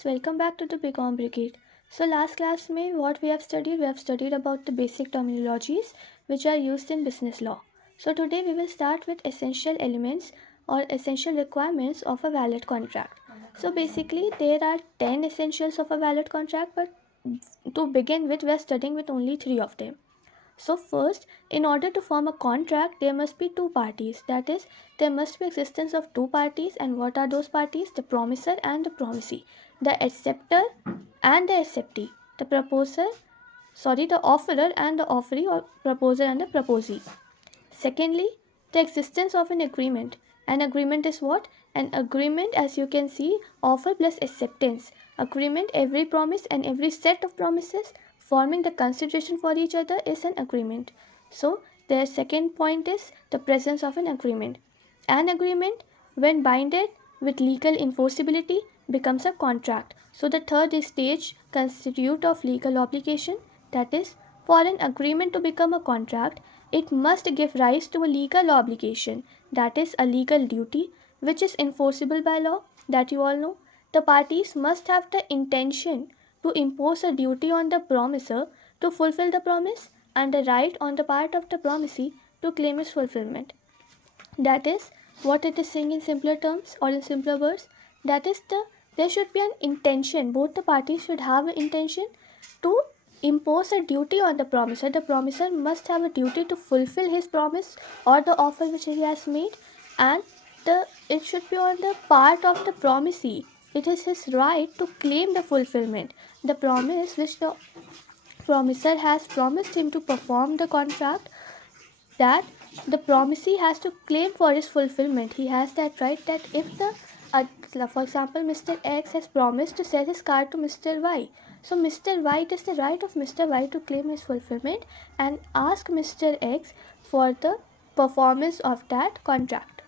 students, welcome back to the Becom Brigade. So last class में what we have studied about the basic terminologies which are used in business law. So today we will start with essential elements or essential requirements of a valid contract. So basically there are 10 essentials of a valid contract, but to begin with we are studying with only 3 of them. So first, in order to form a contract, there must be two parties. That is, there must be existence of two parties. And what are those parties? The promisor and the promisee. The acceptor and the acceptee. The offerer and the offeree, or proposer and the proposee. Secondly, the existence of an agreement. An agreement is what? An agreement, as you can see, offer plus acceptance. Agreement, every promise and every set of promises forming the consideration for each other is an agreement. So, their second point is the presence of an agreement. An agreement, when binded with legal enforceability, becomes a contract. So, the third stage constitute of legal obligation, that is, for an agreement to become a contract, it must give rise to a legal obligation, that is, a legal duty, which is enforceable by law, that you all know. The parties must have the intention to impose a duty on the promiser to fulfill the promise and the right on the part of the promisee to claim its fulfillment. That is what it is saying in simpler terms or in simpler words. That is, there should be an intention. Both the parties should have an intention to impose a duty on the promiser. The promiser must have a duty to fulfill his promise or the offer which he has made, and it should be on the part of the promisee. It is his right to claim the fulfillment. The promise which the promiser has promised him to perform the contract, that the promisee has to claim for his fulfillment. He has that right, that if for example, Mr. X has promised to sell his car to Mr. Y. So Mr. Y, it is the right of Mr. Y to claim his fulfillment and ask Mr. X for the performance of that contract.